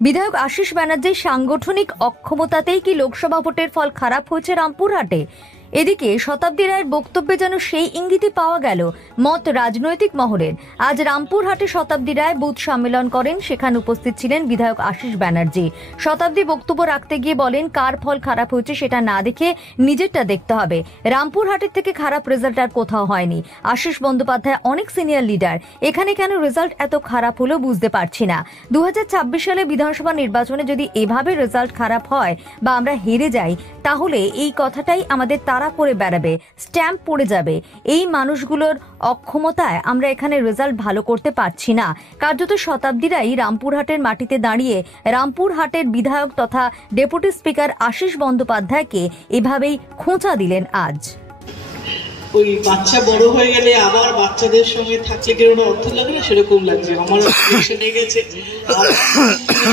বিধায়ক আশিস ব্যানার্জির সাংগঠনিক অক্ষমতাতেই কি লোকসভা ভোটের ফল খারাপ হয়েছে রামপুরহাটে? এদিকে শতাব্দী রায়ের বক্তব্যে যেন সেই ইঙ্গিতই পাওয়া গেল মত রাজনৈতিক মহলের। আজ রামপুরহাটে শতাব্দী রায় বুথ সম্মেলন করেন, সেখানে উপস্থিত ছিলেন বিধায়ক আশিস ব্যানার্জি। শতাব্দী বক্তব্য রাখতে গিয়ে বলেন, কার ফল খারাপ হয়েছে সেটা না দেখে নিজেরটা দেখতে হবে। রামপুরহাটের থেকে খারাপ রেজাল্ট আর কোথাও হয়নি। আশিস বন্দ্যোপাধ্যায় অনেক সিনিয়র লিডার, এখানে কেন রেজাল্ট এত খারাপ হলো বুঝতে পারছি না। 2026 সালে বিধানসভা নির্বাচনে যদি এভাবে রেজাল্ট খারাপ হয় বা আমরা হেরে যাই, তাহলে এই কথাটাই আমাদের তাড়া করে বেড়াবে, স্ট্যাম্প পড়ে যাবে। এই মানুষগুলোর অক্ষমতায় আমরা এখানে রেজাল্ট ভালো করতে পারছি না। কার্যত শতাব্দীরাই রামপুরহাটের মাটিতে দাঁড়িয়ে রামপুরহাটের বিধায়ক তথা ডেপুটি স্পিকার আশিস বন্দ্যোপাধ্যায়কে এভাবেই খোঁচা দিলেন আজ। ওই বাচ্চা বড় হয়ে গেলে আবার বাচ্চাদের সঙ্গে থাকলে কেন অর্থ লাগে না, সেরকম লাগছে আমার। গেছে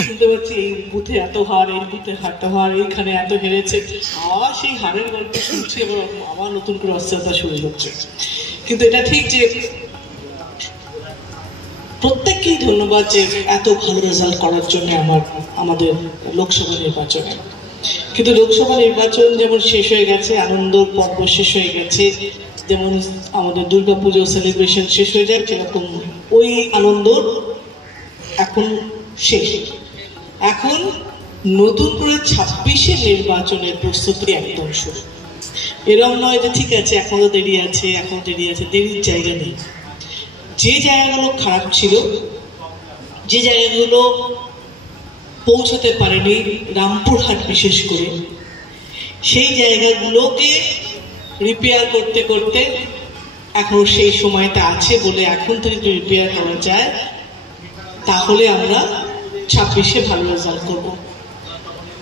শুনতে পাচ্ছি এই বুথে এত হার, এই বুথে হারতে হার, এইখানে এত হেরেছে, আবার সেই হারের গল্প শুনছি, এবার আবার নতুন করে অস্থিরতা শুরু হচ্ছে। কিন্তু এটা ঠিক যে প্রত্যেককেই ধন্যবাদ যে এত ভালো রেজাল্ট করার জন্য আমাদের লোকসভা নির্বাচনে। কিন্তু লোকসভা নির্বাচন যেমন শেষ হয়ে গেছে, আনন্দ পর্ব শেষ হয়ে গেছে, যেমন আমাদের দুর্গাপুজো সেলিব্রেশন শেষ হয়ে যায়, সেরকম ওই আনন্দ এখন শেষ। এখন নতুন করে 26-এর নির্বাচনের প্রস্তুতি একদম শুরু। এরকম নয় যে ঠিক আছে এখনো দেরি আছে, দেরির জায়গা নেই। যে জায়গাগুলো খারাপ ছিল, যে জায়গাগুলো পৌঁছতে পারেনি রামপুরহাট বিশেষ করে, সেই জায়গাগুলোকে রিপেয়ার করতে করতে এখনো সেই সময়টা আছে বলে এখন থেকে যদি রিপেয়ার করা যায় তাহলে আমরা 26-এ ভালো রেজাল্ট করব।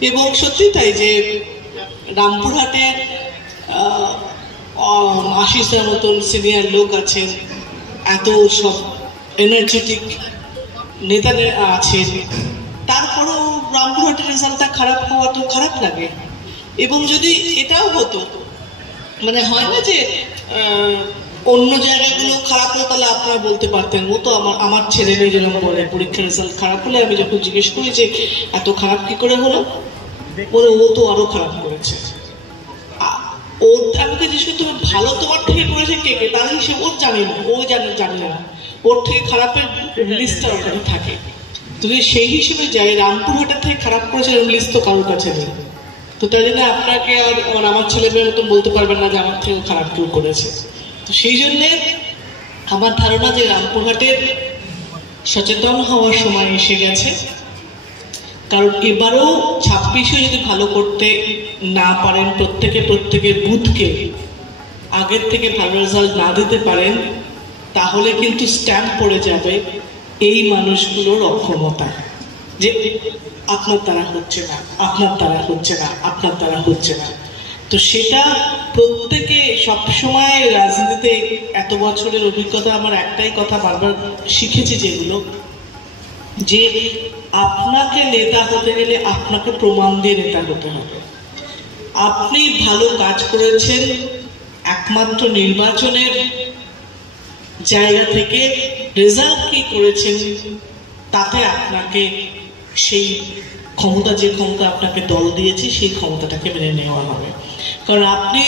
এবং সত্যি তাই যে রামপুরহাটের আশিসের মতন সিনিয়র লোক আছেন, এত সব এনার্জেটিক নেতাদের আছেন, তারপরেও রামপুরহাটের রেজাল্টটা খারাপ হওয়া তো খারাপ লাগে। এবং যদি এটাও হতো, মানে হয় না যে অন্য জায়গাগুলো খারাপ হলো, তাহলে আপনারা বলতে পারতেন ও তো আমার ছেলে মেয়ে যেরকম বলে পরীক্ষার রেজাল্ট খারাপ হলে আমি যখন জিজ্ঞেস করি যে এত খারাপ কি করে হলো, বলে ও তো আরো খারাপ করেছে। ওর আমাকে জিজ্ঞেস করতে হবে ভালো তোমার থেকে করেছে কে কে, তার হিসেবে ওর জানি না, ও জানে না, ওর থেকে খারাপের লিস্টটা ওখানে থাকে। যদি সেই হিসেবে যাই রামপুরহাটের থেকে খারাপ করেছে এরকম লিস্ট তো কারোর কাছে নেই। তো তাই জন্য আপনাকে আর আমার ছেলে মেয়ের মতন বলতে পারবেন না যে আমার থেকে খারাপ কেউ করেছে। তো সেই জন্যে আমার ধারণা যে রামপুরহাটের সচেতন হওয়ার সময় এসে গেছে। কারণ এবারও 26-এ যদি ভালো করতে না পারেন, প্রত্যেকের বুথকে আগের থেকে ভালো রেজাল্ট না দিতে পারেন, তাহলে কিন্তু স্ট্যাম্প পড়ে যাবে এই মানুষগুলোর অক্ষমতা, যে আপনার দ্বারা হচ্ছে না। তো সেটা প্রত্যেকে সবসময় রাজনীতিতে এত বছরের অভিজ্ঞতা আমার একটাই কথা বারবার শিখেছি, যেগুলো যে আপনাকে নেতা হতে গেলে আপনাকে প্রমাণ দিয়ে নেতা হতে হবে। আপনি ভালো কাজ করেছেন একমাত্র নির্বাচনের জায়গা থেকে, রেজাল্ট কি করেছেন তাতে আপনাকে সেই ক্ষমতা, যে ক্ষমতা আপনাকে দল দিয়েছে সেই ক্ষমতাটাকে মেনে নেওয়া হবে। কারণ আপনি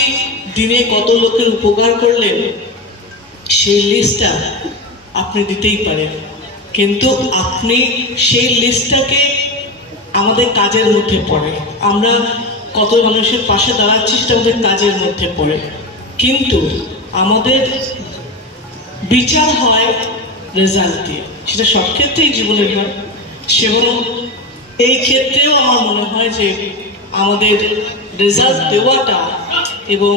দিনে কত লোকের উপকার করলেন সেই লিস্টটা আপনি দিতেই পারেন, কিন্তু আপনি সেই লিস্টটাকে আমাদের কাজের মধ্যে পড়ে, আমরা কত মানুষের পাশে দাঁড়াচ্ছি সেটা আমাদের কাজের মধ্যে পড়ে। কিন্তু আমাদের বিচার হয় রেজাল্ট দিয়ে, সেটা সব ক্ষেত্রেই জীবনের হয়। সেগুলো এই ক্ষেত্রেও আমার মনে হয় যে আমাদের রেজাল্ট দেওয়াটা এবং